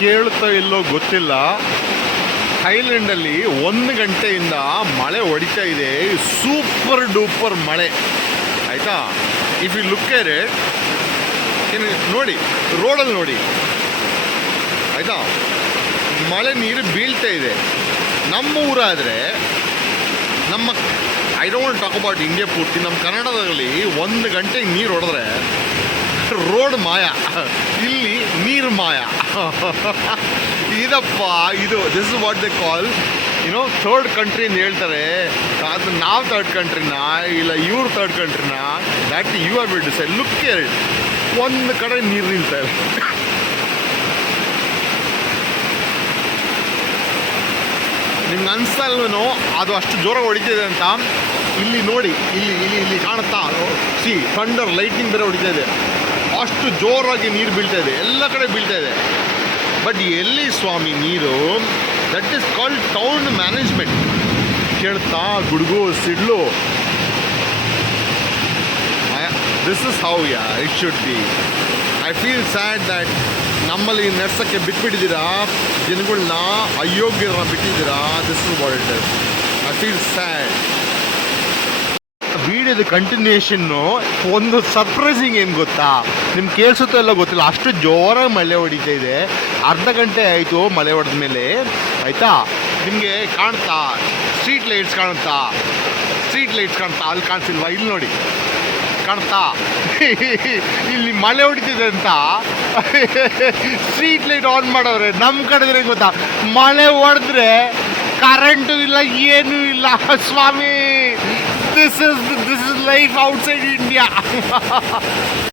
ಕೇಳುತ್ತಾ ಇಲ್ಲೋ ಗೊತ್ತಿಲ್ಲ, ಥೈಲ್ಯಾಂಡಲ್ಲಿ 1 ಗಂಟೆಯಿಂದ ಮಳೆ ಹೊಡಿತಾ ಇದೆ. ಸೂಪರ್ ಡೂಪರ್ ಮಳೆ ಆಯಿತಾ. If you look at it, ನೋಡಿ ರೋಡಲ್ಲಿ ನೋಡಿ ಆಯಿತಾ, ಮಳೆ ನೀರು ಬೀಳ್ತಾ ಇದೆ. ನಮ್ಮ ಊರಾದರೆ, ನಮ್ಮ I don't talk about India ಪೂರ್ತಿ, ನಮ್ಮ ಕನ್ನಡದಲ್ಲಿ 1 ಗಂಟೆಗೆ ನೀರು ಹೊಡೆದ್ರೆ ರೋಡ್ ಮಾಯ, ಇಲ್ಲಿ ನೀರು ಮಾಯ. ಇದಪ್ಪ ಇದು this is what they call third country ಅಂತ ಹೇಳ್ತಾರೆ. ಅದು ನಾವು ಥರ್ಡ್ ಕಂಟ್ರಿನ ಇಲ್ಲ ಇವ್ರು ಥರ್ಡ್ ಕಂಟ್ರಿನ, that you are bill decide. Look care, ಒಂದು ಕಡೆ ನೀರು ನಿಲ್ತಾರೆ. ನಿಮ್ಗೆ ಅನಿಸ್ತಾ ಇಲ್ವೇನೋ ಅದು ಅಷ್ಟು ಜೋರಾಗಿ ಹೊಡಿತಿದೆ ಅಂತ? ಇಲ್ಲಿ ನೋಡಿ, ಇಲ್ಲಿ ಇಲ್ಲಿ ಇಲ್ಲಿ ಕಾಣುತ್ತಾ, ಸಿ ಥಂಡರ್ ಲೈಟ್ನಿಂಗ್ ಬೇರೆ ಹೊಡಿತಾ ಇದೆ. ಅಷ್ಟು ಜೋರಾಗಿ ನೀರು ಬೀಳ್ತಾ ಇದೆ, ಎಲ್ಲ ಕಡೆ ಬೀಳ್ತಾ ಇದೆ. ಬಟ್ ಎಲ್ಲಿ ಸ್ವಾಮಿ ನೀರು? That is called town management. ಕೇಳ್ತಾ ಗುಡುಗು ಸಿಡ್ಲು. This is how it should be. I feel sad that ನಮ್ಮಲ್ಲಿ ನಡ್ಸೋಕ್ಕೆ ಬಿಟ್ಬಿಟ್ಟಿದ್ದೀರಾ ಜನಗಳನ್ನ, ಅಯೋಗ್ಯರನ್ನ ಬಿಟ್ಟಿದ್ದೀರಾ. This is what it is. I feel sad. ವಿಡಿಯೋದ ಕಂಟಿನ್ಯೂಷನ್ನು ಒಂದು ಸರ್ಪ್ರೈಸಿಂಗ್ ಏನು ಗೊತ್ತಾ, ನಿಮ್ಗೆ ಕೇಳಿಸುತ್ತೋ ಎಲ್ಲ ಗೊತ್ತಿಲ್ಲ, ಅಷ್ಟು ಜೋರಾಗಿ ಮಳೆ ಹೊಡಿತಾ ಇದೆ. ಅರ್ಧ ಗಂಟೆ ಆಯಿತು ಮಳೆ ಹೊಡೆದ ಮೇಲೆ ಆಯಿತಾ. ನಿಮಗೆ ಕಾಣ್ತಾ ಸ್ಟ್ರೀಟ್ ಲೈಟ್ಸ್ ಕಾಣುತ್ತಾ? ಸ್ಟ್ರೀಟ್ ಲೈಟ್ಸ್ ಕಾಣ್ತಾ? ಅಲ್ಲಿ ಕಾಣಿಸಿಲ್ವಾ? ಇಲ್ಲಿ ನೋಡಿ ಕಾಣ್ತಾ? ಇಲ್ಲಿ ಮಳೆ ಹೊಡಿತಿದೆ ಅಂತ ಸ್ಟ್ರೀಟ್ ಲೈಟ್ ಆನ್ ಮಾಡೋದ್ರೆ, ನಮ್ಮ ಕಡೆ ಗೊತ್ತಾ, ಮಳೆ ಹೊಡೆದ್ರೆ ಕರೆಂಟು ಇಲ್ಲ, ಏನೂ ಇಲ್ಲ ಸ್ವಾಮಿ. This is life outside India.